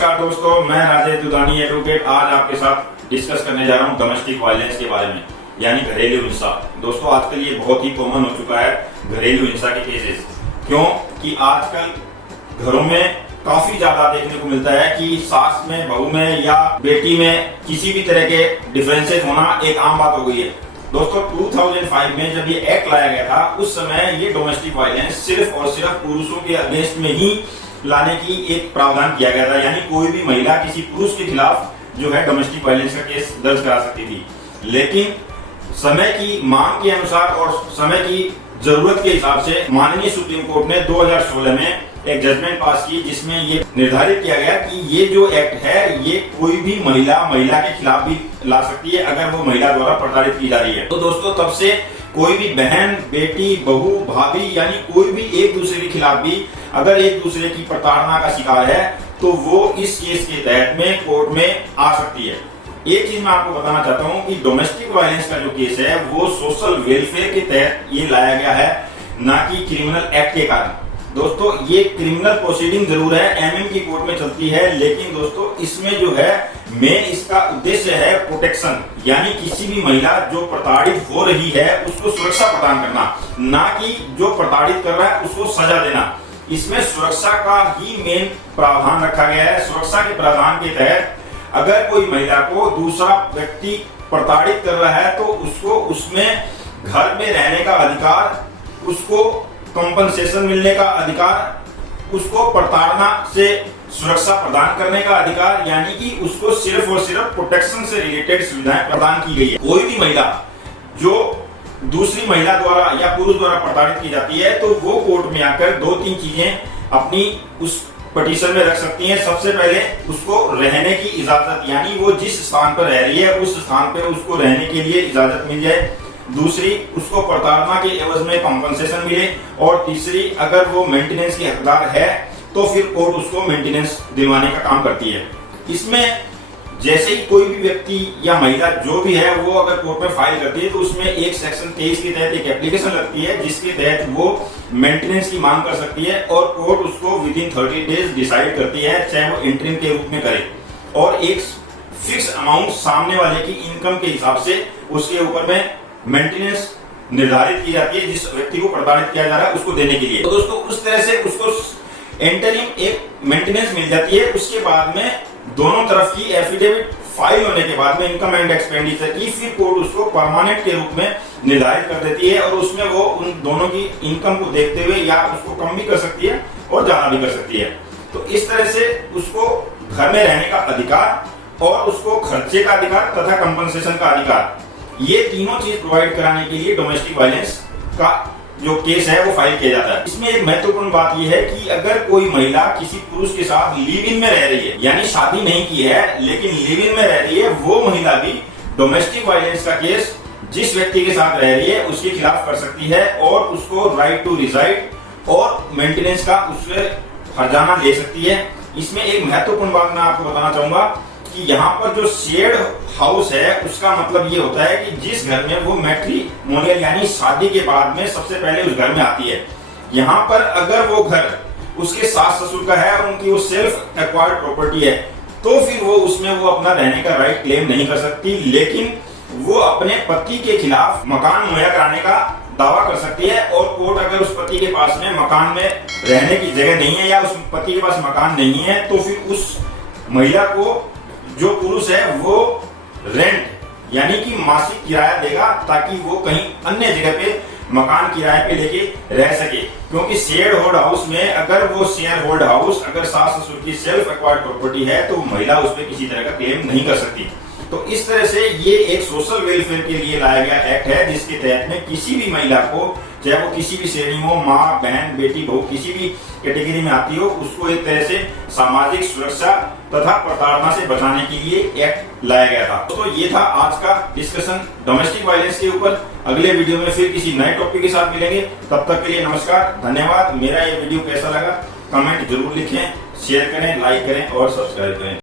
नमस्कार दोस्तों, मैं राजेश दुधानी एडवोकेट आज आपके साथ डिस्कस करने जा रहा हूं डोमेस्टिक वायलेंस के बारे में, यानी घरेलू हिंसा। दोस्तों आजकल ये बहुत ही कॉमन हो चुका है घरेलू हिंसा के केसेस। क्यों कि आजकल घरों में काफी ज्यादा देखने को मिलता है कि सास में, बहू में या बेटी में किसी भी तरह के डिफरेंसेस होना एक आम बात हो गई है। दोस्तों 2005 में जब ये एक्ट लाया गया था उस समय ये डोमेस्टिक वायलेंस सिर्फ और सिर्फ पुरुषों के अगेंस्ट में ही लाने की एक प्रावधान किया गया था, यानी कोई भी महिला किसी पुरुष के खिलाफ जो है डोमेस्टिक वायलेंस का केस दर्ज करा सकती थी। लेकिन समय की मांग के अनुसार और समय की जरूरत के हिसाब से माननीय सुप्रीम कोर्ट ने 2016 में एक जजमेंट पास की जिसमें ये निर्धारित किया गया कि ये जो एक्ट है ये कोई भी महिला के खिलाफ भी ला सकती है अगर वो महिला द्वारा प्रताड़ित की जा रही है। तो दोस्तों तब से कोई भी बहन, बेटी, बहू, भाभी यानी कोई भी एक दूसरे के खिलाफ भी अगर एक दूसरे की प्रताड़ना का शिकार है तो वो इस केस के तहत में कोर्ट में आ सकती है। एक चीज मैं आपको बताना चाहता हूं कि डोमेस्टिक वायलेंस का जो केस है वो सोशल वेलफेयर के तहत ये लाया गया है, ना कि क्रिमिनल एक्ट के कारण। दोस्तों ये क्रिमिनल प्रोसीडिंग जरूर है, एमएम की कोर्ट में चलती है, लेकिन दोस्तों इसमें जो है मेन इसका उद्देश्य है प्रोटेक्शन, यानी किसी भी महिला जो प्रताड़ित हो रही है उसको सुरक्षा प्रदान करना, ना कि जो प्रताड़ित कर रहा है उसको सजा देना। इसमें सुरक्षा का ही मेन प्रावधान रखा गया है। सुरक्षा के प्रावधान के तहत अगर कोई महिला को दूसरा व्यक्ति प्रताड़ित कर रहा है तो उसको उसमें घर में रहने का अधिकार, उसको कॉम्पनसेशन मिलने का अधिकार, उसको प्रताड़ना से सुरक्षा प्रदान करने का अधिकार, यानी कि उसको सिर्फ और सिर्फ प्रोटेक्शन से रिलेटेड सुविधाएं प्रदान की गई है। कोई भी महिला जो दूसरी महिला द्वारा या पुरुष द्वारा प्रताड़ित की जाती है तो वो कोर्ट में आकर 2-3 चीजें अपनी उस पिटीशन में रख सकती हैं। सबसे पहले उसको रहने की इजाजत, यानी वो जिस स्थान पर रह रही है उस स्थान पर उसको रहने के लिए इजाजत मिल जाए। दूसरी, उसको प्रताड़ना के एवज में कॉम्पनसेशन मिले। और तीसरी, अगर वो मेंटेनेंस की हकदार है तो फिर कोर्ट उसको मेंटेनेंस दिलवाने का काम करती है। इसमें जैसे ही कोई भी व्यक्ति या महिला जो भी है वो अगर कोर्ट में फाइल करती है तो उसमें एक सेक्शन 23 के तहत एक एप्लीकेशन लगती है जिसके तहत वो मेंटेनेंस की मांग कर सकती है और कोर्ट उसको विद इन 30 डेज डिसाइड करती है, चाहे वो इंटरिम के रूप में करे। और एक फिक्स अमाउंट सामने वाले की इनकम के हिसाब से उसके ऊपर में मेंटेनेंस निर्धारित की जाती है जिस व्यक्ति को प्रताड़ित किया जा रहा है उसको देने के लिए। तो दोस्तों उस तरह से उसको इंटरिम एक मेंटेनेंस मिल जाती है। उसके बाद में दोनों तरफ की एफिडेविट फाइल होने के बाद में इनकम एंड एक्सपेंडिचर की फिर कोर्ट उसको परमानेंट के रूप में निर्धारित कर देती है और उसमें वो उन दोनों की इनकम को देखते हुए या उसको कम भी कर सकती है और ज्यादा भी कर सकती है। तो इस तरह से उसको घर में रहने का अधिकार और उसको खर्चे का अधिकार तथा कंपनसेशन का अधिकार, ये तीनों चीज प्रोवाइड कराने के लिए डोमेस्टिक वायलेंस का जो केस है वो फाइल किया जाता है। इसमें एक महत्वपूर्ण बात यह है कि अगर कोई महिला किसी पुरुष के साथ लिव इन में रह रही है, यानी शादी नहीं की है लेकिन लिव इन में रह रही है, वो महिला भी डोमेस्टिक वायलेंस का केस जिस व्यक्ति के साथ रह रही है उसके खिलाफ कर सकती है और उसको राइट टू रिसाइड और मेंटेनेंस का उससे हर्जाना ले सकती है। इसमें एक महत्वपूर्ण बात मैं आपको बताना चाहूंगा कि यहाँ पर जो शेयर्ड हाउस है उसका मतलब ये होता है कि जिस घर में वो मैट्रिमोनियल यानी शादी के बाद में सबसे पहले उस घर में आती है, यहाँ पर अगर वो घर उसके सास ससुर का है और उनकी वो सेल्फ एक्वायर्ड प्रॉपर्टी है तो फिर वो उसमें वो अपना रहने का राइट क्लेम नहीं कर सकती, लेकिन वो अपने पति के खिलाफ मकान मुहैया कराने का दावा कर सकती है। और कोर्ट अगर उस पति के पास में मकान में रहने की जगह नहीं है या उस पति के पास मकान नहीं है तो फिर उस महिला को जो पुरुष है वो रेंट यानी कि मासिक किराया देगा ताकि वो कहीं अन्य जगह पे मकान किराए पे लेके रह सके। क्योंकि शेयर होल्ड हाउस में अगर वो शेयर होल्ड हाउस अगर सास ससुर की सेल्फ एक्वायर्ड प्रॉपर्टी है तो महिला उस पर किसी तरह का क्लेम नहीं कर सकती। तो इस तरह से ये एक सोशल वेलफेयर के लिए लाया गया एक्ट है जिसके तहत में किसी भी महिला को, चाहे वो किसी भी श्रेणी में हो, माँ, बहन, बेटी, बहू, किसी भी कैटेगरी में आती हो, उसको एक तरह से सामाजिक सुरक्षा तथा प्रताड़ना से बचाने के लिए एक्ट लाया गया था। तो ये था आज का डिस्कशन डोमेस्टिक वायलेंस के ऊपर। अगले वीडियो में फिर किसी नए टॉपिक के साथ मिलेंगे, तब तक के लिए नमस्कार, धन्यवाद। मेरा ये वीडियो कैसा लगा कमेंट जरूर लिखें, शेयर करें, लाइक करें और सब्सक्राइब करें।